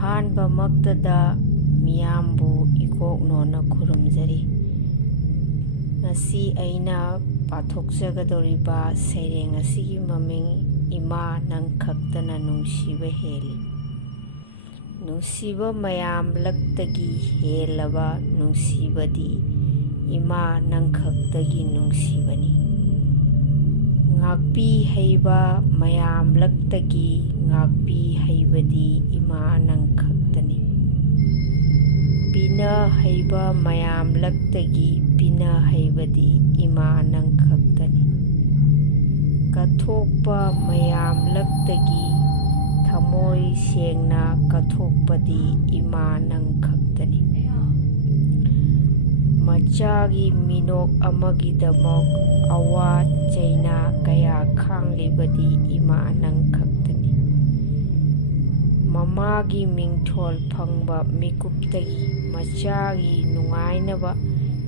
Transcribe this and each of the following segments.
ꯑꯍꯥꯟꯕꯃꯛꯇꯗ ꯃꯤꯌꯥꯝꯕꯨ ꯏꯀꯣꯛꯅꯣꯅ ꯈꯨꯔꯨꯝꯖꯔꯤ꯫ ꯉꯁꯤ ꯑꯩꯅ ꯄꯥꯊꯣꯛꯆꯒꯗꯧꯔꯤꯕ ꯁꯩꯔꯦꯡ ꯑꯁꯤꯒꯤ ꯃꯃꯤꯡ ꯏꯃꯥ ꯅꯪ ꯈꯛꯇꯅ ꯅꯨꯡꯁꯤꯕ ꯍꯦꯜꯂꯤ꯫ ꯅꯨꯡꯁꯤꯕ ꯃꯌꯥꯝꯂꯛꯇꯒꯤ ꯍꯦꯜꯂꯕ ꯅꯨꯡꯁꯤꯕꯗꯤ ꯏꯃꯥ ꯅꯪ ꯈꯛꯇꯒꯤ ꯅꯨꯡꯁꯤꯕꯅꯤ꯫ ꯉꯥꯛꯄꯤ ꯍꯩꯕ ꯃꯌꯥꯝꯂꯛꯇꯒꯤ ꯉꯥꯛꯄꯤ ꯍꯩꯕꯗꯤ ꯏꯃꯥ ꯅꯪ ꯈꯛꯇꯅꯤ꯫ ꯄꯤꯅ ꯍꯩꯕ ꯃꯌꯥꯝꯂꯛꯇꯒꯤ ꯄꯤꯅ ꯍꯩꯕꯗꯤ ꯏꯃꯥ ꯅꯪ ꯈꯛꯇꯅꯤ꯫ ꯀꯠꯊꯣꯛꯄ ꯃꯌꯥꯝꯂꯛꯇꯒꯤ ꯊꯃꯣꯏ ꯁꯦꯡꯅ ꯀꯠꯊꯣꯛꯄꯗꯤ ꯏꯃꯥ ꯅꯪ ꯈꯛꯇꯅꯤ꯫ ꯃꯆꯥꯒꯤ ꯃꯤꯅꯣꯛ ꯑꯃꯒꯤꯗꯃꯛ ꯑꯋꯥ ꯆꯩꯅꯥ ꯀꯌꯥ ꯈꯥꯡꯂꯤꯕꯗꯤ ꯏꯃꯥ ꯅꯪ ꯈꯛꯇꯅꯤ꯫ ꯃꯃꯥꯒꯤ ꯃꯤꯡꯊꯣꯜ ꯐꯪꯕ ꯃꯤꯀꯨꯞꯇꯒꯤ ꯃꯆꯥꯒꯤ ꯅꯨꯡꯉꯥꯏꯅꯕ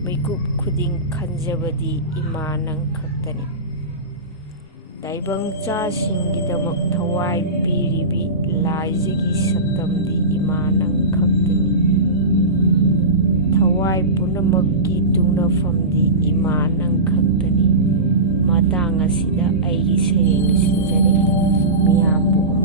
ꯃꯤꯀꯨꯞ ꯈꯨꯗꯤꯡ ꯈꯟꯖꯕꯗꯤ ꯏꯃꯥ ꯅꯪ ꯈꯛꯇꯅꯤ꯫ ꯇꯥꯏꯕꯪꯆꯥꯁꯤꯡꯒꯤꯗꯃꯛ ꯊꯋꯥꯏ ꯄꯤꯔꯤꯕꯤ ꯂꯥꯏꯖꯒꯤ ꯁꯛꯇꯝꯗꯤ ꯏꯃꯥ ꯅꯪ ꯈꯛꯇꯅꯤ꯫ ꯊꯋꯥꯏ ꯄꯨꯝꯅꯃꯛꯀꯤ ꯇꯨꯡꯅꯐꯝꯗꯤ ꯏꯃꯥ ꯅꯪ ꯈꯛꯇꯅꯤ꯫ ꯃꯇꯥꯡ ꯑꯁꯤꯗ ꯑꯩꯒꯤ ꯁꯩꯔꯦꯡ ꯂꯣꯏꯁꯤꯟꯖꯔꯦ꯫ ꯃꯤꯌꯥꯝꯕꯨ